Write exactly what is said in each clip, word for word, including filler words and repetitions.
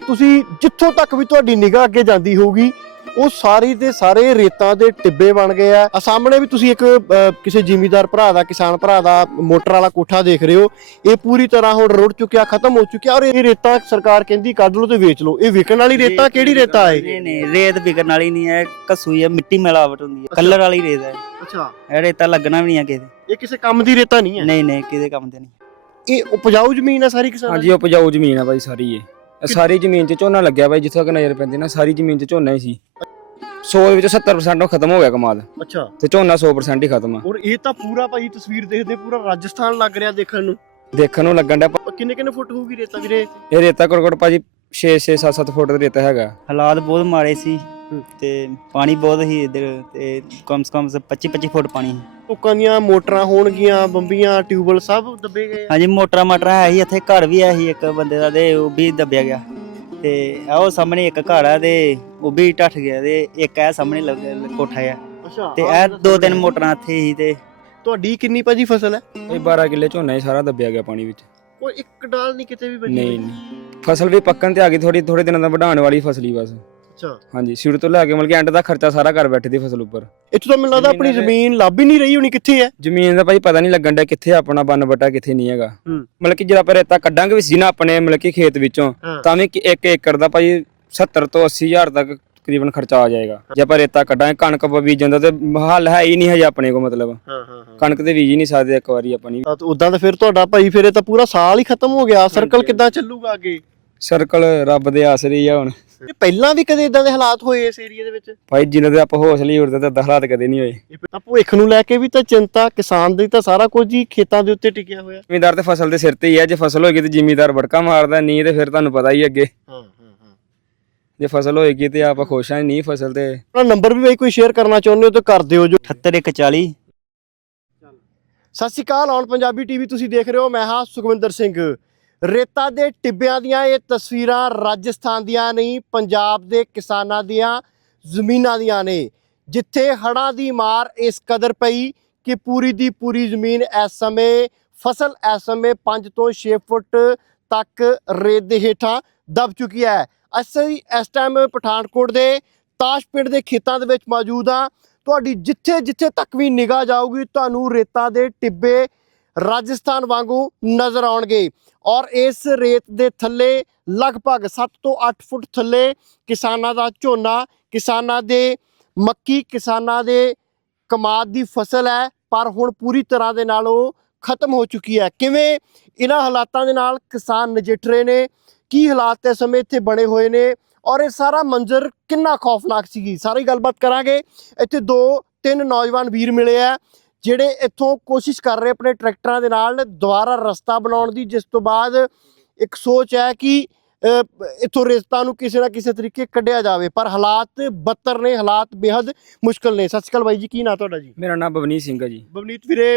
ਤੁਸੀਂ ਜਿੱਥੋਂ ਤੱਕ ਵੀ ਤੁਹਾਡੀ ਨਿਗਾਹ ਅੱਗੇ ਜਾਂਦੀ ਹੋਊਗੀ ਉਹ ਸਾਰੀ ਦੇ ਸਾਰੇ ਰੇਤਾਂ ਦੇ ਟਿੱਬੇ ਬਣ ਗਏ ਆ। ਆ ਸਾਹਮਣੇ ਵੀ ਤੁਸੀਂ ਇੱਕ ਕਿਸੇ ਜ਼ਿਮੀਂਦਾਰ ਭਰਾ ਦਾ, ਕਿਸਾਨ ਭਰਾ ਦਾ ਮੋਟਰ ਵਾਲਾ ਕੋਠਾ ਦੇਖ ਰਹੇ ਹੋ। ਇਹ ਪੂਰੀ ਤਰ੍ਹਾਂ ਹੁਣ ਰੁੜ ਚੁੱਕਿਆ, ਖਤਮ ਹੋ ਚੁੱਕਿਆ। ਔਰ ਇਹ ਰੇਤਾ ਸਰਕਾਰ ਕਹਿੰਦੀ ਕੱਢ ਲਓ ਤੇ ਵੇਚ ਲਓ। ਇਹ ਵਿਕਣ ਵਾਲੀ ਰੇਤਾ ਕਿਹੜੀ ਰੇਤਾ ਹੈ? ਨਹੀਂ ਨਹੀਂ, ਰੇਤ ਵਿਕਣ ਵਾਲੀ ਨਹੀਂ ਹੈ, ਘਸੂਈ ਹੈ, ਮਿੱਟੀ ਮਿਲਾਵਟ ਹੁੰਦੀ ਹੈ, ਕਲਰ ਵਾਲੀ ਰੇਤ ਹੈ। ਅੱਛਾ, ਇਹ ਰੇਤਾ ਲੱਗਣਾ ਵੀ ਨਹੀਂ ਹੈ ਕਿਸੇ ਇਹ ਕਿਸੇ ਕੰਮ ਦੀ ਰੇਤਾ ਨਹੀਂ ਹੈ? ਨਹੀਂ ਨਹੀਂ, ਕਿਸੇ ਕੰਮ ਤੇ ਨਹੀਂ। ਇਹ ਉਪਜਾਊ ਜ਼ਮੀਨ ਹੈ ਸਾਰੀ ਕਿਸਾਨ? ਹਾਂਜੀ, ਉਪਜਾਊ ਜ਼ਮੀਨ ਆ ਬਾਈ ਸਾਰੀ। ਇਹ ਸਾਰੀ ਜ਼ਮੀਨ 'ਚ ਝੋਨਾ ਲੱਗਿਆ ਬਾਈ, ਜਿੱਥੋਂ ਤੱਕ ਨਜ਼ਰ ਪੈਂਦੀ ਨਾ ਸਾਰੀ ਜ਼ਮੀਨ 'ਚ ਝੋਨਾ ਹੀ ਸੀ। ਸੌ ਦੇ ਵਿੱਚੋਂ ਸੱਤਰ ਪਰਸੈਂਟ ਉਹ ਖਤਮ ਹੋ ਗਿਆ ਕਮਾਲ। ਅੱਛਾ, ਤੇ ਝੋਨਾ ਸੌ ਪਰਸੈਂਟ ਹੀ ਖਤਮ ਆ। ਔਰ ਇਹ ਤਾਂ ਪੂਰਾ ਭਾਈ ਤਸਵੀਰ ਦੇਖਦੇ ਪੂਰਾ ਰਾਜਸਥਾਨ ਲੱਗ ਰਿਹਾ ਦੇਖਣ ਨੂੰ। ਦੇਖਣ ਨੂੰ ਲੱਗਣ ਡਿਆ। ਕਿੰਨੇ ਕਿੰਨੇ ਫੁੱਟ ਹੋਊਗੀ ਰੇਤਾ ਵੀਰੇ? ਇਹ ਰੇਤਾ ਘੱਟੋ ਘੱਟ ਭਾਜੀ ਛੇ ਛੇ ਸੱਤ ਸੱਤ ਫੁੱਟ ਦਾ ਰੇਤਾ ਹੈਗਾ। ਹਾਲਾਤ ਬਹੁਤ ਮਾੜੇ ਸੀ ਤੇ ਪਾਣੀ ਬਹੁਤ ਹੀ ਇੱਧਰ, ਤੇ ਕਮ ਸੇ ਕਮ ਪੱਚੀ ਪੱਚੀ ਫੁੱਟ ਪਾਣੀ ਸੀ। ਲੋਕਾਂ ਦੀਆਂ ਮੋਟਰਾਂ ਹੋਣਗੀਆਂ, ਬੰਬੀਆਂ, ਟਿਊਬਲ ਸਭ ਦੱਬੇ ਗਏ। ਹਾਂਜੀ, ਮੋਟਰਾਂ ਮਾਟਰਾਂ ਹੈ ਹੀ ਇੱਥੇ। ਘਰ ਵੀ ਹੈ ਹੀ ਇੱਕ ਬੰਦੇ ਦਾ ਤੇ ਉਹ ਵੀ ਦੱਬਿਆ ਗਿਆ। ਤੇ ਆਹ ਸਾਹਮਣੇ ਇੱਕ ਘਰ ਆ ਤੇ ਉਹ ਵੀ ਢੱਠ ਗਿਆ। ਤੇ ਇੱਕ ਇਹ ਸਾਹਮਣੇ ਲੱਗ- ਕੋਠਾ ਆ। ਅੱਛਾ, ਤੇ ਇਹ ਦੋ ਤਿੰਨ ਮੋਟਰਾਂ ਇੱਥੇ ਹੀ। ਤੇ ਤੁਹਾਡੀ ਕਿੰਨੀ ਭਾਜੀ ਫਸਲ ਹੈ? ਇਹ ਬਾਰਾਂ ਕਿੱਲੇ ਝੋਨਾ ਹੀ ਸਾਰਾ ਦੱਬਿਆ ਗਿਆ ਪਾਣੀ ਵਿੱਚ। ਕੋਈ ਇੱਕ ਡਾਲ ਨਹੀਂ ਕਿਤੇ ਵੀ ਬਚੀ? ਨਹੀਂ ਨਹੀਂ, ਫਸਲ ਵੀ ਪੱਕਣ ਤੇ ਆ ਗਈ, ਥੋੜੀ ਥੋੜੇ ਦਿਨਾਂ ਦਾ ਵਢਾਉਣ ਵਾਲੀ ਫਸਲੀ ਬਸ। ਅੱਛਾ, ਹਾਂਜੀ, ਸ਼ੁਰੂ ਤੋਂ ਲੈ ਕੇ ਮਤਲਬ ਕਿ ਐਂਡ ਦਾ ਖਰਚਾ ਸਾਰਾ ਘਰ ਬੈਠੇ ਦੀ ਫਸਲ ਉੱਪਰ। ਇੱਥੋਂ ਤਾਂ ਮੈਨੂੰ ਲੱਗਦਾ ਆਪਣੀ ਜ਼ਮੀਨ ਲੱਭ ਹੀ ਨਹੀਂ ਰਹੀ ਹੋਣੀ, ਕਿੱਥੇ ਹੈ ਜ਼ਮੀਨ ਦਾ ਭਾਈ ਪਤਾ ਨਹੀਂ ਲੱਗਣ ਡਿਆ ਕਿੱਥੇ ਆਪਣਾ ਬੰਨ ਬੱਟਾ ਕਿੱਥੇ ਨਹੀਂ ਹੈਗਾ। ਹੂੰ। ਮਤਲਬ ਕਿ ਜਦੋਂ ਆਪਾਂ ਰੇਤਾ ਕੱਢਾਂਗੇ ਵੀ ਸੀ ਨਾ ਆਪਣੇ ਮਤਲਬ ਕਿ ਖੇਤ ਵਿੱਚੋਂ, ਹਾਂ। ਤਾਂ ਵੀ ਇੱਕ ਏਕੜ ਦਾ ਭਾਈ ਸੱਤਰ ਤੋਂ ਅੱਸੀ ਹਜ਼ਾਰ ਤੱਕ ਤਕਰੀਬਨ ਖਰਚਾ ਆ ਜਾਏਗਾ। ਜੇ ਆਪਾਂ ਰੇਤਾ ਕੱਢਾਂਗੇ, ਕਣਕ ਬੀਜਣ ਦਾ ਤੇ ਹੱਲ ਹੈ ਹੀ ਨਹੀਂ ਹਜੇ ਆਪਣੇ ਕੋਲ। ਮਤਲਬ ਹਾਂ ਹਾਂ ਹਾਂ, ਕਣਕ ਤੇ ਬੀਜ ਹੀ ਨਹੀਂ ਸਕਦੇ ਇੱਕ ਵਾਰੀ ਆਪਾਂ ਨਹੀਂ। ਉਦਾਂ ਤਾਂ ਫਿਰ ਤੁਹਾਡਾ ਭਾਈ ਫਿਰ ਇਹ ਤਾਂ ਪੂਰਾ ਸਾਲ ਹੀ ਖਤਮ ਹੋ ਗਿਆ। ਸਰਕਲ ਕਿੱਦਾਂ ਚੱਲੂਗਾ ਅੱਗੇ? ਸਰਕਲ ਰੱਬ ਦੇ ਆਸਰੇ ਹੀ ਆ ਹੁਣ। ਪਹਿਲਾਂ ਵੀ ਕਦੇ ਇਦਾਂ ਦੇ ਹਾਲਾਤ ਹੋਏ ਇਸ ਏਰੀਆ ਦੇ ਵਿੱਚ? ਭਾਈ ਜਿਨ੍ਹਾਂ ਦੇ ਆਪਾਂ ਹੌਸਲੇ ਉੜਦੇ ਤਾਂ ਏਦਾਂ ਹਾਲਾਤ ਕਦੇ ਨਹੀਂ ਹੋਏ। ਤਾਂ ਭਵਿੱਖ ਨੂੰ ਲੈ ਕੇ ਵੀ ਤਾਂ ਚਿੰਤਾ, ਕਿਸਾਨ ਦੀ ਤਾਂ ਸਾਰਾ ਕੁਝ ਹੀ ਖੇਤਾਂ ਦੇ ਉੱਤੇ ਟਿਕਿਆ ਹੋਇਆ। ਜ਼ਿਮੀਦਾਰ ਤੇ ਫਸਲ ਦੇ ਸਿਰ ਤੇ ਹੀ ਹੈ। ਜੇ ਫਸਲ ਹੋਏਗੀ ਤੇ ਜ਼ਿਮੀਦਾਰ ਬੜਕਾ ਮਾਰਦਾ, ਨਹੀਂ ਤੇ ਫਿਰ ਤੁਹਾਨੂੰ ਪਤਾ ਹੀ ਅੱਗੇ। ਹਾਂ ਹਾਂ, ਜੇ ਫਸਲ ਹੋਏਗੀ ਤੇ ਆਪਾਂ ਖੁਸ਼ ਹਾਂ, ਨਹੀਂ ਫਸਲ ਤੇ। ਆਪਣਾ ਨੰਬਰ ਵੀ ਬਾਈ ਕੋਈ ਸ਼ੇਅਰ ਕਰਨਾ ਚਾਹੁੰਦੇ ਹੋ ਤਾਂ ਕਰ ਦਿਓ ਜੋ ਅਠੱਤਰ ਇੱਕ ਚਾਲੀ। ਸਤਿ ਸ਼੍ਰੀ ਅਕਾਲ, ਔਨ ਪੰਜਾਬੀ ਟੀਵੀ ਤੁਸੀਂ ਦੇਖ ਰਹੇ ਹੋ। ਮੈਂ ਹਾਂ ਸੁਖਵਿੰਦਰ ਸਿੰਘ। ਰੇਤਾ ਦੇ ਟਿੱਬਿਆਂ ਦੀਆਂ ਇਹ ਤਸਵੀਰਾਂ ਰਾਜਸਥਾਨ ਦੀਆਂ ਨਹੀਂ, ਪੰਜਾਬ ਦੇ ਕਿਸਾਨਾਂ ਦੀਆਂ ਜ਼ਮੀਨਾਂ ਦੀਆਂ ਨੇ, ਜਿੱਥੇ ਹੜ੍ਹਾਂ ਦੀ ਮਾਰ ਇਸ ਕਦਰ ਪਈ ਕਿ ਪੂਰੀ ਦੀ ਪੂਰੀ ਜ਼ਮੀਨ ਇਸ ਸਮੇਂ ਫਸਲ ਇਸ ਸਮੇਂ ਪੰਜ ਤੋਂ ਛੇ ਫੁੱਟ ਤੱਕ ਰੇਤ ਦੇ ਹੇਠਾਂ ਦਬ ਚੁੱਕੀ ਹੈ। ਅਸੀਂ ਇਸ ਟਾਈਮ ਪਠਾਨਕੋਟ ਦੇ ਤਾਸ਼ ਪਿੰਡ ਦੇ ਖੇਤਾਂ ਦੇ ਵਿੱਚ ਮੌਜੂਦ ਹਾਂ। ਤੁਹਾਡੀ ਜਿੱਥੇ ਜਿੱਥੇ ਤੱਕ ਵੀ ਨਿਗਾਹ ਜਾਊਗੀ ਤੁਹਾਨੂੰ ਰੇਤਾਂ ਦੇ ਟਿੱਬੇ ਰਾਜਸਥਾਨ ਵਾਂਗੂ ਨਜ਼ਰ ਆਉਣਗੇ। ਔਰ ਇਸ ਰੇਤ ਦੇ ਥੱਲੇ ਲਗਭਗ ਸੱਤ ਤੋਂ ਅੱਠ ਫੁੱਟ ਥੱਲੇ ਕਿਸਾਨਾਂ ਦਾ ਝੋਨਾ, ਕਿਸਾਨਾਂ ਦੇ ਮੱਕੀ, ਕਿਸਾਨਾਂ ਦੇ ਕਮਾਦ ਦੀ ਫਸਲ ਹੈ, ਪਰ ਹੁਣ ਪੂਰੀ ਤਰ੍ਹਾਂ ਦੇ ਨਾਲ ਉਹ ਖਤਮ ਹੋ ਚੁੱਕੀ ਹੈ। ਕਿਵੇਂ ਇਹਨਾਂ ਹਾਲਾਤਾਂ ਦੇ ਨਾਲ ਕਿਸਾਨ ਨਜਿੱਠ ਰਹੇ ਨੇ, ਕੀ ਹਾਲਾਤ ਇਸ ਸਮੇਂ ਇੱਥੇ ਬਣੇ ਹੋਏ ਨੇ, ਔਰ ਇਹ ਸਾਰਾ ਮੰਜ਼ਰ ਕਿੰਨਾ ਖੌਫਨਾਕ ਸੀਗੀ, ਸਾਰੀ ਗੱਲਬਾਤ ਕਰਾਂਗੇ। ਇੱਥੇ ਦੋ ਤਿੰਨ ਨੌਜਵਾਨ ਵੀਰ ਮਿਲੇ ਆ ਜਿਹੜੇ ਇੱਥੋਂ ਕੋਸ਼ਿਸ਼ ਕਰ ਰਹੇ ਆਪਣੇ ਟਰੈਕਟਰਾਂ ਦੇ ਨਾਲ ਦੁਬਾਰਾ ਰਸਤਾ ਬਣਾਉਣ ਦੀ, ਜਿਸ ਤੋਂ ਬਾਅਦ ਇੱਕ ਸੋਚ ਹੈ ਕਿ ਇੱਥੋਂ ਰੇਤਾਂ ਨੂੰ ਕਿਸੇ ਨਾ ਕਿਸੇ ਤਰੀਕੇ ਕੱਢਿਆ ਜਾਵੇ। ਪਰ ਹਾਲਾਤ ਬੱਤਰ ਨੇ, ਹਾਲਾਤ ਬੇਹੱਦ ਮੁਸ਼ਕਲ ਨੇ। ਸਤਿ ਸ਼੍ਰੀ ਅਕਾਲ ਬਾਈ ਜੀ, ਕੀ ਨਾਂ ਤੁਹਾਡਾ ਜੀ? ਮੇਰਾ ਨਾਮ ਬਵਨੀਤ ਸਿੰਘ ਹੈ ਜੀ। ਬਵਨੀਤ ਵੀਰੇ,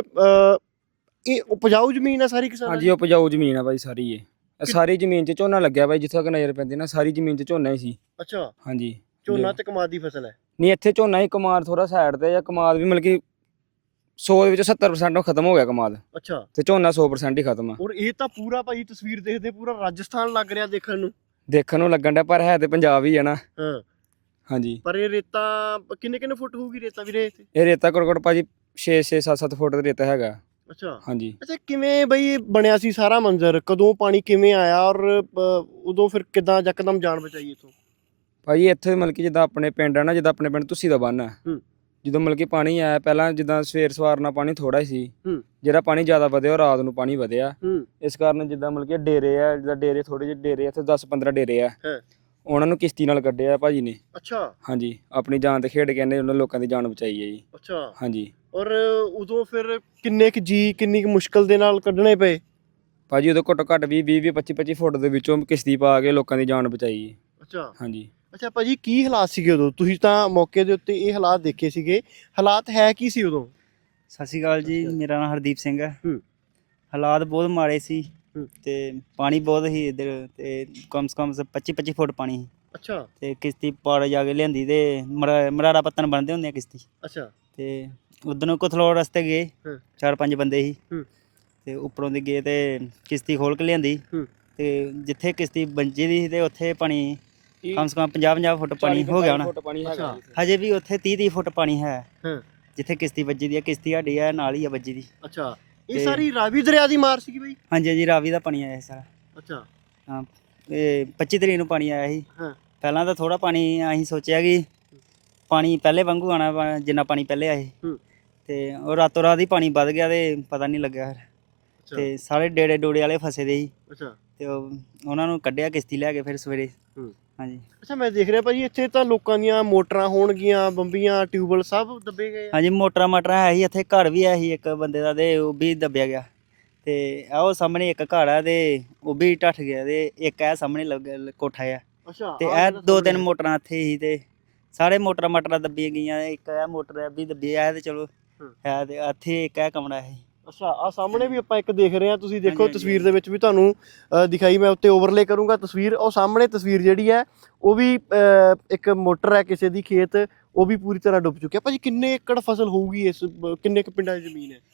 ਇਹ ਉਪਜਾਊ ਜ਼ਮੀਨ ਹੈ ਸਾਰੀ ਕਿਸਾਨ? ਹਾਂਜੀ, ਉਪਜਾਊ ਜ਼ਮੀਨ ਆ ਬਾਈ ਸਾਰੀ। ਇਹ ਸਾਰੀ ਜ਼ਮੀਨ 'ਚ ਝੋਨਾ ਲੱਗਿਆ ਬਾਈ, ਜਿੱਥੋਂ ਤੱਕ ਨਜ਼ਰ ਪੈਂਦੀ ਨਾ ਸਾਰੀ ਜ਼ਮੀਨ 'ਚ ਝੋਨਾ ਹੀ ਸੀ। ਅੱਛਾ, ਹਾਂਜੀ, ਝੋਨਾ ਤੇ ਕਮਾਦ ਦੀ ਫਸਲ ਹੈ? ਨਹੀਂ, ਇੱਥੇ ਝੋਨਾ ਹੀ, ਕਮਾਦ ਥੋੜਾ ਸਾਈਡ ਤੇ ਜਾਂ ਕਮਾਦ ਵੀ ਮਤਲਬ ਕਿ ਸੌ ਦੇ ਵਿੱਚੋਂ ਸੱਤਰ ਪਰਸੈਂਟ ਉਹ ਖਤਮ ਹੋ ਗਿਆ ਕਮਾਦ। ਅੱਛਾ, ਤੇ ਝੋਨਾ ਸੌ ਪਰਸੈਂਟ ਹੀ ਖਤਮ ਆ। ਔਰ ਇਹ ਤਾਂ ਪੂਰਾ ਭਾਈ ਤਸਵੀਰ ਦੇਖਦੇ ਪੂਰਾ ਰਾਜਸਥਾਨ ਲੱਗ ਰਿਹਾ ਦੇਖਣ ਨੂੰ। ਦੇਖਣ ਨੂੰ ਲੱਗਣ ਡਿਆ, ਪਰ ਹੈ ਤੇ ਪੰਜਾਬ ਹੀ ਹੈ ਨਾ। ਹਾਂ, ਹਾਂਜੀ। ਪਰ ਇਹ ਰੇਤਾ ਕਿੰਨੇ ਕਿੰਨੇ ਫੁੱਟ ਹੋਊਗੀ ਰੇਤਾ ਵੀਰੇ ਇੱਥੇ? ਇਹ ਰੇਤਾ ਘੱਟੋ ਘੱਟ ਭਾਜੀ ਛੇ ਛੇ ਸੱਤ ਸੱਤ ਫੁੱਟ ਦਾ ਰੇਤਾ ਹੈਗਾ। ਅੱਛਾ ਹਾਂਜੀ। ਅੱਛਾ, ਕਿਵੇਂ ਬਈ ਬਣਿਆ ਸੀ ਸਾਰਾ ਮੰਜ਼ਰ? ਕਦੋਂ ਪਾਣੀ ਕਿਵੇਂ ਆਇਆ ਔਰ ਉਦੋਂ ਫਿਰ ਕਿਦਾਂ ਯਕਦਮ ਜਾਨ ਬਚਾਈ ਇੱਥੋਂ? ਭਾਜੀ ਇੱਥੇ ਮਤਲਬ ਕਿ ਜਿੱਦਾਂ ਆਪਣੇ ਪਿੰਡ ਆ ਨਾ, ਜਿੱਦਾਂ ਆਪਣੇ ਪਿੰਡ ਤੁਸੀਂ ਦਾ ਬੰਨ ਆ, ਜਦੋਂ ਮਤਲਬ ਕਿ ਪਾਣੀ ਆਇਆ ਪਹਿਲਾਂ ਜਿੱਦਾਂ ਸਵੇਰ ਸਵਾਰ ਨਾਲ ਪਾਣੀ ਥੋੜਾ ਸੀ, ਜਿਹੜਾ ਪਾਣੀ ਜ਼ਿਆਦਾ ਵਧਿਆ ਉਹ ਰਾਤ ਨੂੰ ਪਾਣੀ ਵਧਿਆ। ਇਸ ਕਾਰਨ ਜਿੱਦਾਂ ਮਤਲਬ ਕਿ ਡੇਰੇ ਆ, ਜਿੱਦਾਂ ਡੇਰੇ ਥੋੜੇ ਜਿਹੇ ਡੇਰੇ ਇੱਥੇ ਦਸ ਪੰਦਰਾਂ ਡੇਰੇ ਆ, ਉਹਨਾਂ ਨੂੰ ਕਿਸ਼ਤੀ ਨਾਲ ਕੱਢਿਆ ਭਾਜੀ ਨੇ। ਅੱਛਾ। ਹਾਂਜੀ, ਆਪਣੀ ਜਾਨ ਤੇ ਖੇਡ ਕੇ ਇਹਨੇ ਉਹਨਾਂ ਲੋਕਾਂ ਦੀ ਜਾਨ ਬਚਾਈ ਹੈ ਜੀ। ਅੱਛਾ। ਹਾਂਜੀ। ਔਰ ਉਦੋਂ ਫਿਰ ਕਿੰਨੇ ਕੁ ਜੀ, ਕਿੰਨੀ ਕੁ ਮੁਸ਼ਕਲ ਦੇ ਨਾਲ ਕੱਢਣੇ ਪਏ ਭਾਜੀ? ਉਦੋਂ ਘੱਟੋ ਘੱਟ ਵੀਹ ਵੀਹ ਪੱਚੀ ਪੱਚੀ ਫੁੱਟ ਦੇ ਵਿੱਚੋਂ ਕਿਸ਼ਤੀ ਪਾ ਕੇ ਲੋਕਾਂ ਦੀ ਜਾਨ ਬਚਾਈ ਹੈ। ਅੱਛਾ। ਹਾਂਜੀ। ਅੱਛਾ ਭਾਜੀ, ਕੀ ਹਾਲਾਤ ਸੀਗੇ ਉਦੋਂ? ਤੁਸੀਂ ਤਾਂ ਮੌਕੇ ਦੇ ਉੱਤੇ ਇਹ ਹਾਲਾਤ ਦੇਖੇ ਸੀਗੇ, ਹਾਲਾਤ ਹੈ ਕੀ ਸੀ ਉਦੋਂ? ਸਤਿ ਸ਼੍ਰੀ ਅਕਾਲ ਜੀ, ਮੇਰਾ ਨਾਮ ਹਰਦੀਪ ਸਿੰਘ ਹੈ। ਹਾਲਾਤ ਬਹੁਤ ਮਾੜੇ ਸੀ ਤੇ ਪਾਣੀ ਬਹੁਤ ਹੀ ਇੱਧਰ, ਤੇ ਕਮ ਸੇ ਕਮ ਪੱਚੀ ਪੱਚੀ ਫੁੱਟ ਪਾਣੀ ਸੀ। ਅੱਛਾ। ਤੇ ਕਿਸ਼ਤੀ ਪਾੜ ਜਾ ਕੇ ਲਿਆਂਦੀ ਤੇ ਮਰਾਰਾ ਪੱਤਨ ਬਣਦੇ ਹੁੰਦੇ ਆ ਕਿਸ਼ਤੀ। ਅੱਛਾ। ਤੇ ਉਧਰੋਂ ਕੁਥਲੋੜ ਰਸਤੇ ਗਏ, ਚਾਰ ਪੰਜ ਬੰਦੇ ਸੀ ਤੇ ਉੱਪਰੋਂ ਦੀ ਗਏ ਤੇ ਕਿਸ਼ਤੀ ਖੋਲ ਕੇ ਲਿਆਂਦੀ ਤੇ ਜਿੱਥੇ ਕਿਸ਼ਤੀ ਬੰਜੀ ਦੀ ਸੀ ਤੇ ਉੱਥੇ ਪਾਣੀ ਕਮ ਸੇ ਕਮ ਪੰਜਾਹ ਪੰਜਾਹ ਫੁੱਟ ਪਾਣੀ ਹੋ ਗਿਆ ਹੋਣਾ। ਫੁੱਟ ਪਾਣੀ ਹੈਗਾ ਅੱਛਾ। ਜੀ। ਹਜੇ ਵੀ ਉੱਥੇ ਤੀਹ ਤੀਹ ਫੁੱਟ ਪਾਣੀ ਹੈ ਹਾਂ। ਜਿੱਥੇ ਕਿਸ਼ਤੀ ਵੱਜੀ ਦੀ ਹੈ। ਕਿਸ਼ਤੀ ਸਾਡੀ ਹੈ ਨਾਲ ਹੀ ਆ ਵੱਜੀ ਦੀ। ਅੱਛਾ, ਇਹ ਤੇ- ਸਾਰੀ ਰਾਵੀ ਦਰਿਆ ਦੀ ਮਾਰ ਸੀਗੀ ਬਈ? ਹਾਂਜੀ ਹਾਂਜੀ ਰਾਵੀ ਦਾ ਪਾਣੀ ਆਇਆ ਸੀ ਸਾਰਾ। ਅੱਛਾ। ਹਾਂ ਇਹ ਪੱਚੀ ਤਰੀਕ ਨੂੰ ਪਾਣੀ ਆਇਆ ਸੀ। ਹਾਂ। ਪਹਿਲਾਂ ਤਾਂ ਥੋੜਾ ਪਾਣੀ ਅਸੀਂ ਸੋਚਿਆ ਕਿ ਪਾਣੀ ਪਹਿਲੇ ਵਾਂਗੂ ਆਣਾ ਵਾ, ਜਿੰਨਾ ਪਾਣੀ ਪਹਿਲੇ ਆਏ ਹੂੰ। ਤੇ ਉਹ ਰਾਤੋਂ ਰਾਤ ਹੀ ਪਾਣੀ ਵੱਧ ਗਿਆ ਤੇ ਪਤਾ ਨਹੀਂ ਲੱਗਿਆ ਫਿਰ। ਅੱਛਾ। ਤੇ ਸਾਰੇ ਡੇੜੇ ਡੋੜੇ ਵਾਲੇ ਫਸੇ ਦੇ ਸੀ ਅੱਛਾ। ਤੇ ਉਹ ਉਹਨਾਂ ਨੂੰ ਕੱਢਿਆ ਕਿਸ਼ਤੀ ਲੈ ਕੇ ਫਿਰ ਸਵੇਰੇ। ਹੂੰ। ਹਾਂਜੀ ਅੱਛਾ, ਮੈਂ ਦੇਖ ਰਿਹਾ ਭਾਜੀ ਇੱਥੇ ਤਾਂ ਲੋਕਾਂ ਦੀਆਂ ਮੋਟਰਾਂ ਹੋਣਗੀਆਂ, ਬੰਬੀਆਂ, ਟਿਊਬਵੈੱਲ ਸਭ ਦੱਬੇ ਗਏ ਆ। ਹਾਂਜੀ ਮੋਟਰਾਂ ਮਾਟਰਾਂ ਹੈ ਸੀ ਇੱਥੇ। ਘਰ ਵੀ ਹੈ ਸੀ ਇੱਕ ਬੰਦੇ ਦਾ ਤੇ ਉਹ ਵੀ ਦੱਬਿਆ ਗਿਆ। ਤੇ ਆਹ ਉਹ ਸਾਹਮਣੇ ਇੱਕ ਘਰ ਆ ਤੇ ਉਹ ਵੀ ਢੱਠ ਗਿਆ ਤੇ ਇੱਕ ਇਹ ਸਾਹਮਣੇ ਲੱਗ ਕੋਠਾ ਆ ਅੱਛਾ, ਤੇ ਆਹ ਇਹ ਜਿਹੜਾ ਦੋ ਤਿੰਨ ਸਾਹਮਣੇ ਮੋਟਰਾਂ ਇੱਥੇ ਸੀ ਤੇ ਸਾਰੇ ਮੋਟਰਾਂ ਮਾਟਰਾਂ ਦੱਬੀਆਂ ਗਈਆਂ। ਇੱਕ ਇਹ ਮੋਟਰ ਵੀ ਦੱਬੀ ਆ ਤੇ ਚਲੋ ਹੂੰ। ਹੈ ਤੇ ਇੱਥੇ ਇੱਕ ਇਹ ਕਮਰਾ ਹੈ। ਅੱਛਾ, ਆ ਸਾਹਮਣੇ ਵੀ ਆਪਾਂ ਇੱਕ ਦੇਖ ਰਹੇ ਹਾਂ, ਤੁਸੀਂ ਦੇਖੋ ਹਾਂਜੀ, ਤਸਵੀਰ ਦੇ ਵਿੱਚ ਵੀ ਤੁਹਾਨੂੰ ਅ, ਦਿਖਾਈ, ਮੈਂ ਉੱਤੇ ਓਵਰਲੇ ਕਰੂੰਗਾ ਤਸਵੀਰ। ਉਹ ਸਾਹਮਣੇ ਤਸਵੀਰ ਜਿਹੜੀ ਹੈ ਉਹ ਵੀ ਅ, ਇੱਕ ਮੋਟਰ ਹੈ ਕਿਸੇ ਦੀ, ਖੇਤ ਉਹ ਵੀ ਪੂਰੀ ਤਰ੍ਹਾਂ ਡੁੱਬ ਚੁੱਕਿਆ। ਭਾਜੀ ਕਿੰਨੇ ਏਕੜ ਫਸਲ ਹੋਊਗੀ ਇਸ ਬ- ਕਿੰਨੇ ਕੁ ਪਿੰਡਾਂ ਦੀ ਜ਼ਮੀਨ ਹੈ?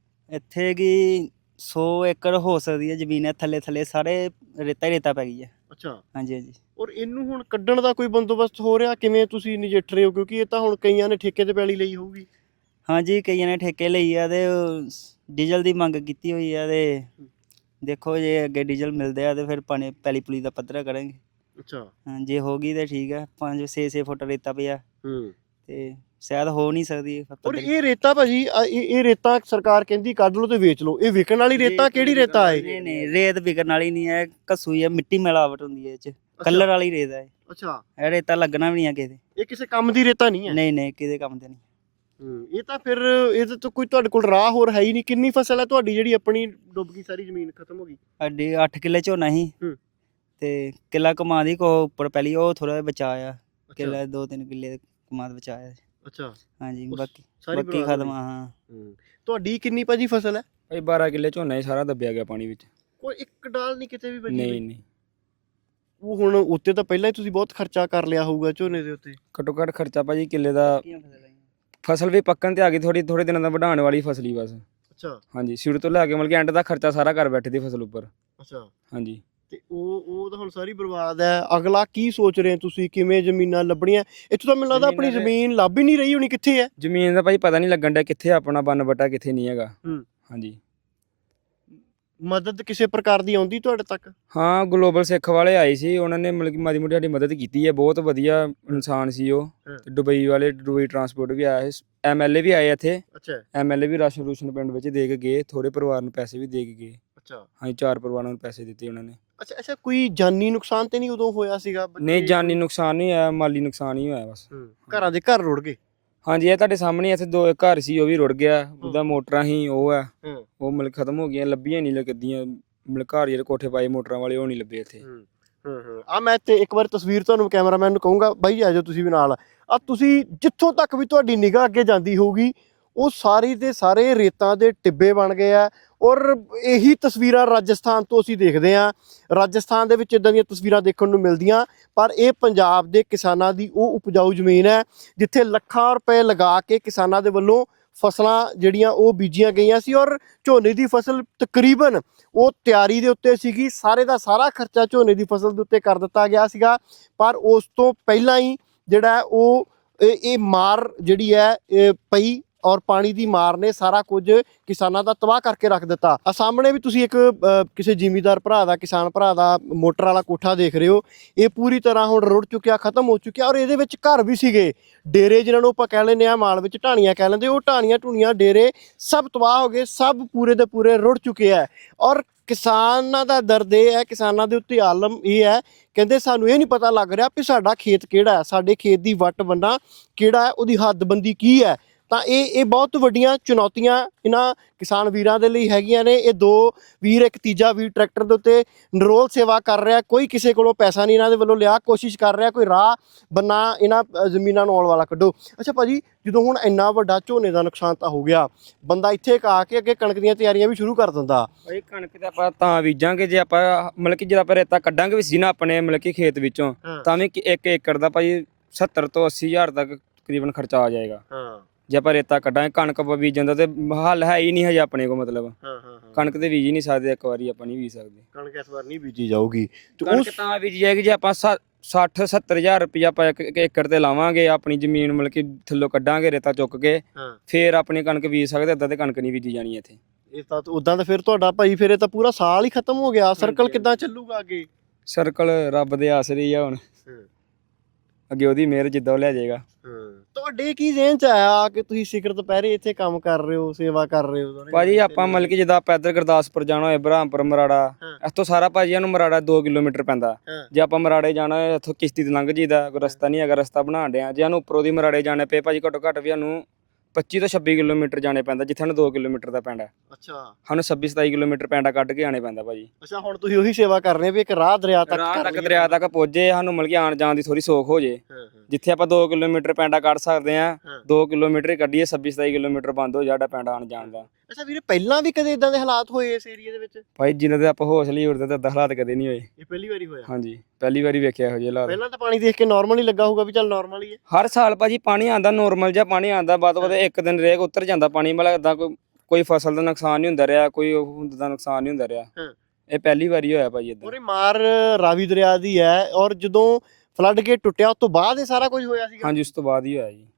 ਇੱਥੇ ਕੀ ਸੌ ਏਕੜ ਹੋ ਸਕਦੀ ਹੈ ਜ਼ਮੀਨ ਹੈ। ਥੱਲੇ ਥੱਲੇ ਸਾਰੇ ਰੇਤਾ ਹੀ ਰੇਤਾ ਪੈ ਗਈ ਹੈ। ਅੱਛਾ। ਹਾਂਜੀ ਹਾਂਜੀ ਔਰ ਇਹਨੂੰ ਹੁਣ ਕੱਢਣ ਦਾ ਕੋਈ ਬੰਦੋਬਸਤ ਹੋ ਰਿਹਾ? ਕਿਵੇਂ ਤੁਸੀਂ ਨਜਿੱਠ ਰਹੇ ਹੋ? ਕਿਉਂਕਿ ਇਹ ਤਾਂ ਹੁਣ ਕਈਆਂ ਨੇ ਠੇਕੇ ਤੇ ਪੈਲੀ ਲਈ ਹੋਊਗੀ। ਹਾਂਜੀ ਕਈਆਂ ਨੇ ਠੇਕੇ ਲਈ ਆ ਤੇ ਉਹ ਡੀਜ਼ਲ ਦੀ ਮੰਗ ਕੀਤੀ ਹੋਈ ਆ ਤੇ ਦੇਖੋ ਜੇ ਅੱਗੇ ਡੀਜ਼ਲ ਮਿਲਦੇ ਆ ਤੇ ਫਿਰ ਪਾਣੀ ਪੈਲੀ ਪੁਲੀ ਦਾ ਪੱਧਰਾ ਕਰਾਂਗੇ। ਅੱਛਾ। ਹਾਂ ਜੇ ਹੋ ਗਈ ਤੇ ਠੀਕ ਹੈ। ਪੰਜ ਛੇ ਛੇ ਫੁੱਟ ਰੇਤਾ ਪਿਆ ਹੂੰ। ਤੇ ਸ਼ਾਇਦ ਹੋ ਨਹੀਂ ਸਕਦੀ ਔਰ ਪੱਧਰੀ। ਇਹ ਰੇਤਾ ਭਾਜੀ ਅ, ਇਹ ਇਹ ਰੇਤਾ ਸਰਕਾਰ ਕਹਿੰਦੀ ਕੱਢ ਲਓ ਤੇ ਵੇਚ ਲਓ, ਇਹ ਵਿਕਣ ਵਾਲੀ ਰੇਤਾ? ਕਿਹੜੀ ਰੇਤਾ ਹੈ? ਨਹੀਂ ਨਹੀਂ ਰੇਤ ਵਿਕਣ ਵਾਲੀ ਨਹੀਂ ਹੈ। ਘੱਸੂ ਹੀ ਹੈ, ਮਿੱਟੀ ਮਿਲਾਵਟ ਹੁੰਦੀ ਹੈ ਇਹ ਚ। ਕਲਰ ਵਾਲੀ ਰੇਤ ਹੈ ਅੱਛਾ, ਇਹ ਰੇਤਾ ਲੱਗਣਾ ਵੀ ਨਹੀਂ ਆ ਕਿਸੇ ਇਹ ਕਿਸੇ ਕੰਮ ਦੀ ਰੇਤਾ ਨਹੀਂ ਦੇ। ਹੈ? ਨਹੀਂ ਨਹੀਂ ਕਿਸੇ ਕੰਮ ਤੇ ਨਹੀਂ। ਹੂੰ, ਇਹ ਤਾਂ ਫਿਰ ਇਹਦੇ ਤੋਂ ਕੋਈ ਤੁਹਾਡੇ ਕੋਲ ਰਾਹ ਹੋਰ ਹੈ ਹੀ ਨਹੀਂ। ਕਿੰਨੀ ਫਸਲ ਹੈ ਤੁਹਾਡੀ ਜਿਹੜੀ ਆਪਣੀ ਡੁੱਬ ਗਈ, ਸਾਰੀ ਜ਼ਮੀਨ ਖਤਮ ਹੋ ਗਈ? ਸਾਡੀ ਅੱਠ ਕਿੱਲੇ ਝੋਨਾ ਸੀ ਹੂੰ। ਤੇ ਕਿੱਲਾ ਕਮਾ ਦੀ ਕੋ ਉੱਪਰ ਪਹਿਲੀ ਉਹ ਥੋੜਾ ਜਿਹਾ ਬਚਾ ਆ। ਕਿੱਲਾ ਦੋ ਤਿੰਨ ਕਿੱਲੇ ਕਮਾ ਦਾ ਬਚਾ ਆ। ਅੱਛਾ, ਹਾਂਜੀ ਉਸ ਬਾਕੀ ਸਾਰੀ ਬਾਕੀ ਬਰਬਾਦ ਖਤਮ ਹੋ ਆ ਹਾਂ। ਗਈ। ਹੂੰ, ਤੁਹਾਡੀ ਕਿੰਨੀ ਭਾਜੀ ਫਸਲ ਹੈ? ਭਾਈ ਬਾਰਾਂ ਕਿੱਲੇ ਝੋਨਾ ਹੀ ਸਾਰਾ ਦੱਬਿਆ ਗਿਆ ਪਾਣੀ ਵਿੱਚ। ਕੋਈ ਇੱਕ ਡਾਲ ਨਹੀਂ ਕਿਤੇ ਵੀ ਬਚੀ ਨਹੀਂ ਹੋਈ? ਨਹੀਂ ਉਹ ਹੁਣ ਉੱਤੇ ਤਾਂ ਪਹਿਲਾਂ ਹੀ ਤੁਸੀਂ ਬਹੁਤ ਖਰਚਾ ਕਰ ਲਿਆ ਹੋਊਗਾ ਝੋਨੇ ਦੇ ਉੱਤੇ। ਘੱਟੋ ਘੱਟ ਖਰਚਾ ਭਾਜੀ ਕਿੱਲੇ ਦਾ। ਫਸਲ ਵੀ ਪੱਕਣ ਤੇ ਆ ਗਈ, ਥੋੜੀ ਥੋੜੇ ਦਿਨਾਂ ਦਾ ਵਢਾਉਣ ਵਾਲੀ ਫਸਲੀ ਬਸ। ਅੱਛਾ। ਹਾਂਜੀ ਸ਼ੁਰੂ ਤੋਂ ਲੈ ਕੇ ਮਤਲਬ ਕਿ ਐਂਡ ਦਾ ਖਰਚਾ ਸਾਰਾ ਕਰ ਬੈਠੇ ਦੀ ਫਸਲ ਉੱਪਰ। ਅੱਛਾ, ਹਾਂਜੀ ਤੇ ਉਹ ਉਹ ਤਾਂ ਹੁਣ ਸਾਰੀ ਬਰਬਾਦ ਹੈ। ਅਗਲਾ ਕੀ ਸੋਚ ਰਹੇ ਹੋ ਤੁਸੀਂ? ਕਿਵੇਂ ਜ਼ਮੀਨਾਂ ਲੱਭਣੀਆਂ? ਇੱਥੋਂ ਤਾਂ ਮੈਨੂੰ ਲੱਗਦਾ ਆਪਣੀ ਜ਼ਮੀਨਾਂ ਦੇ- ਜ਼ਮੀਨ ਲੱਭ ਹੀ ਨਹੀਂ ਰਹੀ ਹੋਣੀ। ਕਿੱਥੇ ਹੈ? ਜ਼ਮੀਨ ਦਾ ਭਾਈ ਪਤਾ ਨਹੀਂ ਲੱਗਣ ਡਿਆ ਕਿੱਥੇ ਆਪਣਾ ਬੰਨ ਬਟਾ ਕਿੱਥੇ ਨਹੀਂ ਹੈਗਾ। ਹੂੰ। ਹਾਂਜੀ ਮਦਦ ਕਿਸੇ ਪ੍ਰਕਾਰ ਦੀ ਆਉਂਦੀ ਤੁਹਾਡੇ ਤੱਕ? ਹਾਂ ਗਲੋਬਲ ਸਿੱਖ ਵਾਲੇ ਆਏ ਸੀ, ਉਹਨਾਂ ਨੇ ਮਤਲਬ ਕਿ ਮਾੜੀ ਮੋਟੀ ਸਾਡੀ ਮਦਦ ਕੀਤੀ ਹੈ। ਬਹੁਤ ਵਧੀਆ ਇਨਸਾਨ ਸੀ ਉਹ। ਹਾਂ। ਤੇ ਦੁਬਈ ਵਾਲੇ ਦੁਬਈ ਟਰਾਂਸਪੋਰਟ ਵੀ ਆਇਆ ਸੀ, ਐਮ ਐਲ ਏ ਵੀ ਆਏ ਇੱਥੇ। ਅੱਛਾ। ਐਮ ਐਲ ਏ ਵੀ ਰਾਸ਼ਨ ਰੂਸ਼ਨ ਪਿੰਡ ਵਿੱਚ ਦੇ ਕੇ ਗਏ, ਥੋੜੇ ਪਰਿਵਾਰ ਨੂੰ ਪੈਸੇ ਵੀ ਦੇ ਕੇ ਗਏ। ਅੱਛਾ। ਹਾਂਜੀ ਚਾਰ ਪਰਿਵਾਰਾਂ ਨੂੰ ਪੈਸੇ ਦਿੱਤੇ ਉਹਨਾਂ ਨੇ। ਅੱਛਾ ਅੱਛਾ, ਕੋਈ ਜਾਨੀ ਨੁਕਸਾਨ ਤੇ ਨਹੀਂ ਉਦੋਂ ਹੋਇਆ ਸੀਗਾ? ਨਹੀਂ ਬੱਚੇ ਜਾਨੀ ਕੋਈ- ਨੁਕਸਾਨ ਨਹੀਂ ਹੋਇਆ, ਮਾਲੀ ਨੁਕਸਾਨ ਹੀ ਹੋਇਆ ਬਸ। ਹੂੰ, ਘਰਾਂ ਦੇ ਘਰ ਰੁੜ ਗਏ? ਹਾਂਜੀ ਇਹ ਤੁਹਾਡੇ ਸਾਹਮਣੇ ਇੱਥੇ ਦੋ ਘਰ ਸੀ ਉਹ ਵੀ ਰੁੜ ਗਿਆ। ਉਹਦਾ ਮੋਟਰਾਂ ਹੀ ਉਹ ਹੈ ਹੂੰ। ਉਹ ਮਤਲਬ ਖਤਮ ਹੋ ਗਈਆਂ, ਲੱਭੀਆਂ ਨਹੀਂ ਲੱਗਦੀਆਂ। ਮਤਲਬ ਘਰ ਜਿਹੜੇ ਕੋਠੇ ਪਾਏ ਮੋਟਰਾਂ ਵਾਲੇ ਉਹ ਨਹੀਂ ਲੱਭੇ ਇੱਥੇ। ਹੂੰ ਹੂੰ ਹੂੰ ਆ ਮੈਂ ਤੇ ਇੱਕ ਵਾਰ ਤਸਵੀਰ ਤੁਹਾਨੂੰ ਕੈਮਰਾਮੈਨ ਨੂੰ ਕਹੂੰਗਾ ਬਾਈ ਆ ਜਾਓ ਤੁਸੀਂ ਵੀ ਨਾਲ। ਆ ਤੁਸੀਂ ਜਿੱਥੋਂ ਤੱਕ ਵੀ ਤੁਹਾਡੀ ਨਿਗਾਹ ਅੱਗੇ ਜਾਂਦੀ ਹੋਊਗੀ ਉਹ ਸਾਰੀ ਦੇ ਸਾਰੇ ਰੇਤਾਂ ਦੇ ਟਿੱਬੇ ਬਣ ਗਏ ਆ। ਔਰ ਇਹੀ ਤਸਵੀਰਾਂ ਰਾਜਸਥਾਨ ਤੋਂ ਅਸੀਂ ਦੇਖਦੇ ਹਾਂ। ਰਾਜਸਥਾਨ ਦੇ ਵਿੱਚ ਇਦਾਂ ਦੀਆਂ ਤਸਵੀਰਾਂ ਦੇਖਣ ਨੂੰ ਮਿਲਦੀਆਂ, ਪਰ ਇਹ ਪੰਜਾਬ ਦੇ ਕਿਸਾਨਾਂ ਦੀ ਉਹ ਉਪਜਾਊ ਜ਼ਮੀਨ ਹੈ ਜਿੱਥੇ ਲੱਖਾਂ ਰੁਪਏ ਲਗਾ ਕੇ ਕਿਸਾਨਾਂ ਦੇ ਵੱਲੋਂ ਫਸਲਾਂ ਜਿਹੜੀਆਂ ਉਹ ਬੀਜੀਆਂ ਗਈਆਂ ਸੀ। ਔਰ ਝੋਨੇ ਦੀ ਫਸਲ ਤਕਰੀਬਨ ਉਹ ਤਿਆਰੀ ਦੇ ਉੱਤੇ ਸੀਗੀ, ਸਾਰੇ ਦਾ ਸਾਰਾ ਖਰਚਾ ਝੋਨੇ ਦੀ ਫਸਲ ਦੇ ਉੱਤੇ ਕਰ ਦਿੱਤਾ ਗਿਆ ਸੀਗਾ। ਪਰ ਉਸ ਤੋਂ ਪਹਿਲਾਂ ਹੀ ਜਿਹੜਾ ਉਹ ਇਹ ਇਹ ਮਾਰ ਜਿਹੜੀ ਹੈ ਇਹ ਪਈ ਔਰ ਪਾਣੀ ਦੀ ਮਾਰ ਨੇ ਸਾਰਾ ਕੁਝ ਕਿਸਾਨਾਂ ਦਾ ਤਬਾਹ ਕਰਕੇ ਰੱਖ ਦਿੱਤਾ। ਆ ਸਾਹਮਣੇ ਵੀ ਤੁਸੀਂ ਇੱਕ ਅ, ਕਿਸੇ ਜ਼ਿਮੀਂਦਾਰ ਭਰਾ ਦਾ, ਕਿਸਾਨ ਭਰਾ ਦਾ ਮੋਟਰ ਵਾਲਾ ਕੋਠਾ ਦੇਖ ਰਹੇ ਹੋ। ਇਹ ਪੂਰੀ ਤਰ੍ਹਾਂ ਹੁਣ ਰੁੜ ਚੁੱਕਿਆ, ਖਤਮ ਹੋ ਚੁੱਕਿਆ। ਔਰ ਇਹਦੇ ਵਿੱਚ ਘਰ ਵੀ ਸੀਗੇ, ਡੇਰੇ ਜਿਨ੍ਹਾਂ ਨੂੰ ਆਪਾਂ ਕਹਿ ਲੈਂਦੇ ਹਾਂ, ਮਾਲ ਵਿੱਚ ਢਾਣੀਆਂ ਕਹਿ ਲੈਂਦੇ, ਉਹ ਢਾਣੀਆਂ ਢੂਣੀਆਂ ਡੇਰੇ ਸਭ ਤਬਾਹ ਹੋ ਗਏ, ਸਭ ਪੂਰੇ ਦੇ ਪੂਰੇ ਰੁੜ ਚੁੱਕੇ ਹੈ। ਔਰ ਕਿਸਾਨਾਂ ਦਾ ਦਰਦ ਇਹ ਹੈ, ਕਿਸਾਨਾਂ ਦੇ ਉੱਤੇ ਆਲਮ ਇਹ ਹੈ, ਕਹਿੰਦੇ ਸਾਨੂੰ ਇਹ ਨਹੀਂ ਪਤਾ ਲੱਗ ਰਿਹਾ ਵੀ ਸਾਡਾ ਖੇਤ ਕਿਹੜਾ ਹੈ, ਸਾਡੇ ਖੇਤ ਦੀ ਵੱਟ ਬੰਨਾ ਕਿਹੜਾ ਹੈ, ਉਹਦੀ ਹੱਦਬੰਦੀ ਕੀ ਹੈ। ਤਾਂ ਇਹ ਇਹ ਬਹੁਤ ਵੱਡੀਆਂ ਚੁਣੌਤੀਆਂ ਇਹਨਾਂ ਕਿਸਾਨ ਵੀਰਾਂ ਦੇ ਲਈ ਹੈਗੀਆਂ ਨੇ। ਇਹ ਦੋ ਵੀਰ, ਇੱਕ ਤੀਜਾ ਵੀਰ ਟਰੈਕਟਰ ਦੇ ਉੱਤੇ ਨਿਰੋਲ ਸੇਵਾ ਕਰ ਰਿਹਾ, ਕੋਈ ਕਿਸੇ ਕੋਲੋਂ ਪੈਸਾ ਨਹੀਂ ਇਹਨਾਂ ਦੇ ਵੱਲੋਂ ਲਿਆ, ਕੋਸ਼ਿਸ਼ ਕਰ ਰਿਹਾ ਕੋਈ ਰਾਹ ਬੰਨਾ ਇਹਨਾਂ ਅ, ਜ਼ਮੀਨਾਂ ਨੂੰ ਆਉਣ ਵਾਲਾ ਕੱਢੋ। ਅੱਛਾ ਭਾਜੀ, ਜਦੋਂ ਹੁਣ ਇੰਨਾ ਵੱਡਾ ਝੋਨੇ ਦਾ ਨੁਕਸਾਨ ਤਾਂ ਹੋ ਗਿਆ, ਬੰਦਾ ਇੱਥੇ ਆ ਕੇ ਅੱਗੇ ਕਣਕ ਦੀਆਂ ਤਿਆਰੀਆਂ ਵੀ ਸ਼ੁਰੂ ਕਰ ਦਿੰਦਾ। ਭਾਈ ਕਣਕ ਤੇ ਆਪਾਂ ਤਾਂ ਬੀਜਾਂਗੇ ਜੇ ਆਪਾਂ ਮਤਲਬ ਕਿ ਜੇ ਆਪਾਂ ਰੇਤਾ ਕੱਢਾਂਗੇ ਵੀ ਸੀ ਨਾ ਆਪਣੇ ਮਤਲਬ ਕਿ ਖੇਤ ਵਿੱਚੋਂ, ਤਾਂ ਵੀ ਇੱਕ ਏਕੜ ਦਾ ਭਾਈ ਸੱਤਰ ਤੋਂ ਅੱਸੀ ਹਜ਼ਾਰ ਤੱਕ ਤਕਰੀਬਨ ਖਰਚਾ ਆ ਜਾਏਗਾ। ਹਾਂ, ਜੇ ਆਪਾਂ ਰੇਤਾ ਕੱਢਾਂਗੇ ਕਣਕ ਆਪਾਂ ਬੀਜਣ ਦਾ ਤੇ ਹੱਲ ਹੈ ਹੀ ਨਹੀਂ ਹਜੇ ਆਪਣੇ ਕੋਲ ਮਤਲਬ ਹਾਂ ਹਾਂ ਹਾਂ ਕਣਕ ਤੇ ਬੀਜ ਹੀ ਨਹੀਂ ਸਕਦੇ ਇੱਕ ਵਾਰੀ ਆਪਾਂ ਨਹੀਂ ਬੀਜ ਸਕਦੇ ਕਣਕ ਇਸ ਵਾਰ ਨਹੀਂ ਬੀਜੀ ਜਾਊਗੀ ਤੇ ਕਣਕ ਉਸ ਤਾਂ ਬੀਜੀ ਜਾਏਗੀ ਜੇ ਆਪਾਂ ਸੱਠ ਸੱਤਰ ਹਜ਼ਾਰ ਰੁਪਇਆ ਆਪਾਂ ਇੱਕ ਇੱਕ ਏਕੜ ਤੇ ਲਾਵਾਂਗੇ ਆਪਣੀ ਜ਼ਮੀਨ ਮਤਲਬ ਕਿ ਥੱਲੋਂ ਕੱਢਾਂਗੇ ਰੇਤਾ ਚੁੱਕ ਕੇ ਹਾਂ ਫੇਰ ਆਪਣੀ ਕਣਕ ਬੀਜ ਸਕਦੇ ਏਦਾਂ ਤੇ ਕਣਕ ਨਹੀਂ ਬੀਜੀ ਜਾਣੀ ਇੱਥੇ ਇਹ ਤਾਂ ਉਦਾਂ ਤਾਂ ਫਿਰ ਤੁਹਾਡਾ ਭਾਈ ਫਿਰ ਇਹ ਤਾਂ ਪੂਰਾ ਸਾਲ ਹੀ ਖਤਮ ਹੋ ਗਿਆ ਸਰਕਲ ਹਾਂਜੀ, ਕਿੱਦਾਂ ਹਾਂਜੀ। ਚੱਲੂਗਾ ਅੱਗੇ ਸਰਕਲ ਰੱਬ ਦੇ ਆਸਰੇ ਹੀ ਆ ਹੁਣ ਅੱਗੇ ਉਹਦੀ ਮਿਹਰ ਜਿੱਦਾਂ ਉਹ ਲੈ ਜਾਏਗਾ ਤੁਹਾਡੇ ਕੀ ਜ਼ਿਹਨ ਚ ਆਇਆ ਕਿ ਤੁਸੀਂ ਸਿਖਰ ਦੁਪਹਿਰੇ ਇੱਥੇ ਕੰਮ ਕਰ ਰਹੇ ਹੋ ਸੇਵਾ ਕਰ ਰਹੇ ਹੋ ਭਾਜੀ ਆਪਾਂ ਮਤਲਬ ਕਿ ਜਿੱਦਾਂ ਆਪਾਂ ਇੱਧਰ ਗੁਰਦਾਸਪੁਰ ਜਾਣਾ ਹੋਏ ਬ੍ਰਹਮਪੁਰ ਮਰਾੜਾ ਹਾਂ। ਇੱਥੋਂ ਸਾਰਾ ਭਾਜੀ ਨੂੰ ਮਰਾੜਾ ਦੋ ਕਿਲੋਮੀਟਰ ਪੈਂਦਾ ਹਾਂ। ਜੇ ਆਪਾਂ ਮਰਾੜੇ ਜਾਣਾ ਹੋਏ ਇੱਥੋਂ ਕਿਸ਼ਤੀ ਤੇ ਲੰਘ ਜੀਦਾ ਕੋਈ ਰਸਤਾ ਨਹੀਂ ਹੈਗਾ ਰਸਤਾ ਬਣਾਉਣ ਡਿਆ ਜੇ ਸਾਨੂੰ ਉੱਪਰੋਂ ਦੀ ਮਰਾੜੇ ਜਾਣੇ ਪਏ ਭਾਜੀ ਘੱਟੋ ਘੱਟ ਵੀ ਸਾਨੂੰ ਪੱਚੀ ਤੋਂ ਛੱਬੀ ਕਿਲੋਮੀਟਰ ਜਾਣੇ ਪੈਂਦਾ ਜਿੱਥੇ ਸਾਨੂੰ ਦੋ ਕਿਲੋਮੀਟਰ ਦਾ ਪੈਂਦਾ ਅੱਛਾ ਸਾਨੂੰ ਛੱਬੀ ਸਤਾਈ ਕਿਲੋਮੀਟਰ ਪੈਂਡਾ ਕੱਢ ਕੇ ਆਣੇ ਪੈਂਦਾ ਭਾਜੀ ਅੱਛਾ ਹੁਣ ਤੁਸੀਂ ਉਹੀ ਸੇਵਾ ਕਰ ਰਹੇ ਹੋ ਵੀ ਇੱਕ ਰਾਹ ਦਰਿਆ ਤੱਕ ਰਾਹ ਕਰ ਤੱਕ ਲਈਏ। ਦਰਿਆ ਤੱਕ ਪਹੁੰਚੇ ਸਾਨੂੰ ਮਤਲਬ ਕਿ ਆਣ ਜਾਣ ਦੀ ਥੋੜੀ ਸੌਖ ਹੋ ਜੇ ਹਾਂ, ਹਾਂ, ਜਿੱਥੇ ਆਪਾਂ ਦੋ ਕਿਲੋਮੀਟਰ ਪੈਂਡਾ ਕੱਢ ਸਕਦੇ ਆ ਹਾਂ। ਦੋ ਕਿਲੋਮੀਟਰ ਹੀ ਕੱਢੀਏ ਛੱਬੀ ਸਤਾਈ ਕਿਲੋਮੀਟਰ ਬੰਦ ਹੋ ਜਾਡਾ ਪੈਂਡਾ ਆਣ ਜਾਣ ਦਾ ਅੱਛਾ ਵੀਰੇ ਪਹਿਲਾਂ ਵੀ ਕਦੇ ਇਦਾਂ ਦੇ ਹਾਲਾਤ ਹੋਏ ਇਸ ਏਰੀਆ ਦੇ ਵਿੱਚ ਭਾਈ ਜਿਨ੍ਹਾਂ ਦੇ ਆਪਾਂ ਹੋਸ਼ ਲਈ ਉੜਦੇ ਤਾਂ ਏਦਾਂ ਹਾਲਾਤ ਕਦੇ ਨਹੀਂ ਹੋਏ ਇਹ ਪਹਿਲੀ ਵਾਰੀ ਹੋਇਆ ਹਾਂਜੀ ਪਹਿਲੀ ਵਾਰੀ ਵੇਖਿਆ ਇਹੋ ਜਿਹੇ ਹਾਲਾਤ ਪਹਿਲਾਂ ਤਾਂ ਪਾਣੀ ਦੇਖ ਕੇ ਨਾਰਮਲ ਹੀ ਲੱਗਾ ਹੋਊਗਾ ਵੀ ਚੱਲ ਨਾਰਮਲ ਹੀ ਹੈ ਹਰ ਸਾਲ ਭਾਜੀ ਪਾਣੀ ਆਂਦਾ ਨੋਰਮਲ ਜਿਹਾ ਪਾਣੀ ਆਂਦਾ ਬਾਅਦ ਬਾਅਦ ਇੱਕ ਦਿਨ ਰੇਕ ਉਤਰ ਜਾਂਦਾ ਪਾਣੀ ਮਤਲਬ ਏਦਾਂ ਕੋਈ ਕੋਈ ਫਸਲ ਦਾ ਨੁਕਸਾਨ ਨਹੀਂ ਹੁੰਦਾ ਰਿਹਾ ਕੋਈ ਉਹ ਹੁੰਦਾ ਦਾ ਨੁਕਸਾਨ ਨਹੀਂ ਹੁੰਦਾ ਰਿਹਾ ਹਾਂ। ਇਹ ਪਹਿਲੀ ਵਾਰੀ ਹੋਇਆ ਭਾਜੀ ਏਦਾਂ ਉਹਰੇ ਮਾਰ ਰਾਵੀ ਦਰਿਆ ਦੀ ਹੈ ਔਰ ਜਦੋਂ ਫਲੱਡ ਗੇਟ ਟੁੱਟਿਆ ਉਸ ਤੋਂ ਬਾਅਦ ਇਹ ਸਾਰਾ ਕੁਝ ਹੋਇਆ ਸੀਗਾ ਹਾਂਜੀ ਉਸ ਤੋਂ ਬਾਅਦ ਹੀ ਹੋਇਆ ਜੀ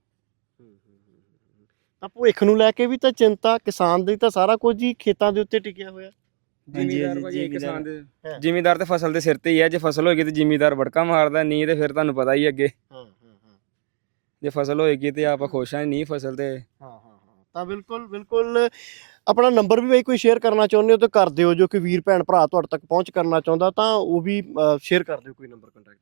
ਤਾਂ ਭਵਿੱਖ ਨੂੰ ਲੈ ਕੇ ਵੀ ਤਾਂ ਚਿੰਤਾ ਕਿਸਾਨ ਦੀ ਤਾਂ ਸਾਰਾ ਕੁਝ ਹੀ ਖੇਤਾਂ ਦੇ ਉੱਤੇ ਟਿਕਿਆ ਹੋਇਆ ਹਾਂਜੀ, ਜ਼ਿਮੀਦਾਰ ਹਾਂਜੀ, ਭਾਜੀ ਇੱਕ ਕਿਸਾਨ ਦੇ ਹਾਂ। ਜ਼ਿਮੀਦਾਰ ਤੇ ਫਸਲ ਦੇ ਸਿਰ ਤੇ ਹੀ ਹੈ ਜੇ ਫਸਲ ਹੋਏਗੀ ਤੇ ਜ਼ਿਮੀਦਾਰ ਵੜਕਾ ਮਾਰਦਾ ਨਹੀਂ ਤੇ ਫਿਰ ਤੁਹਾਨੂੰ ਪਤਾ ਹੀ ਅੱਗੇ ਹਾਂ ਹਾਂ ਹਾਂ ਜੇ ਫਸਲ ਹੋਏਗੀ ਤੇ ਆਪਾਂ ਖੁਸ਼ ਹਾਂ ਨਹੀਂ ਫਸਲ ਤੇ ਹਾਂ ਹਾਂ ਹਾਂ ਤਾਂ ਬਿਲਕੁਲ ਬਿਲਕੁਲ ਆਪਣਾ ਨੰਬਰ ਵੀ ਬਈ ਕੋਈ ਸ਼ੇਅਰ ਕਰਨਾ ਚਾਹੁੰਦੇ ਹੋ ਤਾਂ ਕਰ ਦਿਓ ਜੋ ਕਿ ਵੀਰ ਭੈਣ ਭਰਾ ਤੁਹਾਡੇ ਤੱਕ ਪਹੁੰਚ ਕਰਨਾ ਚਾਹੁੰਦਾ ਤਾਂ ਉਹ ਵੀ ਸ਼ੇਅਰ ਕਰ ਦਿਓ ਕੋਈ ਨੰਬਰ ਕੰਟੈਕਟ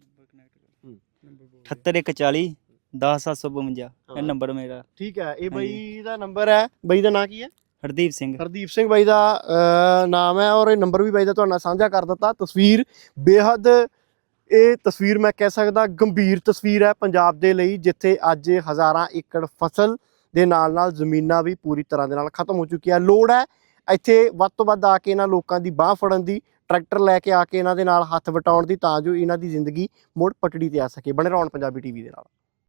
ਅਠੱਤਰ ਇੱਕ ਚਾਲੀ ਦਸ ਸੱਤ ਸੌ ਬਵੰਜਾ ਹਾਂ। ਇਹ ਨੰਬਰ ਮੇਰਾ ਠੀਕ ਹੈ ਇਹ ਬਈ ਹਾਂਜੀ। ਦਾ ਨੰਬਰ ਹੈ ਬਈ ਦਾ ਨਾਂ ਕੀ ਹੈ ਹਰਦੀਪ ਸਿੰਘ ਹਰਦੀਪ ਸਿੰਘ ਬਾਈ ਦਾ ਅਹ, ਨਾਮ ਹੈ ਔਰ ਇਹ ਨੰਬਰ ਵੀ ਬਾਈ ਦਾ ਤੁਹਾਡੇ ਨਾਲ ਸਾਂਝਾ ਕਰ ਦਿੱਤਾ ਤਸਵੀਰ ਬੇਹੱਦ ਇਹ ਤਸਵੀਰ ਮੈਂ ਕਹਿ ਸਕਦਾ ਗੰਭੀਰ ਤਸਵੀਰ ਹੈ ਪੰਜਾਬ ਦੇ ਲਈ ਜਿੱਥੇ ਅੱਜ ਹਜ਼ਾਰਾਂ ਏਕੜ ਫਸਲ ਦੇ ਨਾਲ ਨਾਲ ਜ਼ਮੀਨਾਂ ਵੀ ਪੂਰੀ ਤਰ੍ਹਾਂ ਦੇ ਨਾਲ ਖਤਮ ਹੋ ਚੁੱਕੀਆਂ ਲੋੜ ਹੈ ਇੱਥੇ ਵੱਧ ਤੋਂ ਵੱਧ ਆ ਕੇ ਇਹਨਾਂ ਲੋਕਾਂ ਦੀ ਬਾਹ ਫੜਨ ਦੀ ਟਰੈਕਟਰ ਲੈ ਕੇ ਆ ਕੇ ਇਹਨਾਂ ਦੇ ਨਾਲ ਹੱਥ ਵਟਾਉਣ ਦੀ ਤਾਂ ਜੋ ਇਹਨਾਂ ਦੀ ਜ਼ਿੰਦਗੀ ਮੁੜ ਪਟੜੀ ਤੇ ਆ ਸਕੇ ਬਣੇ ਰਹੋ ਪੰਜਾਬੀ ਟੀਵੀ ਦੇ ਨਾਲ।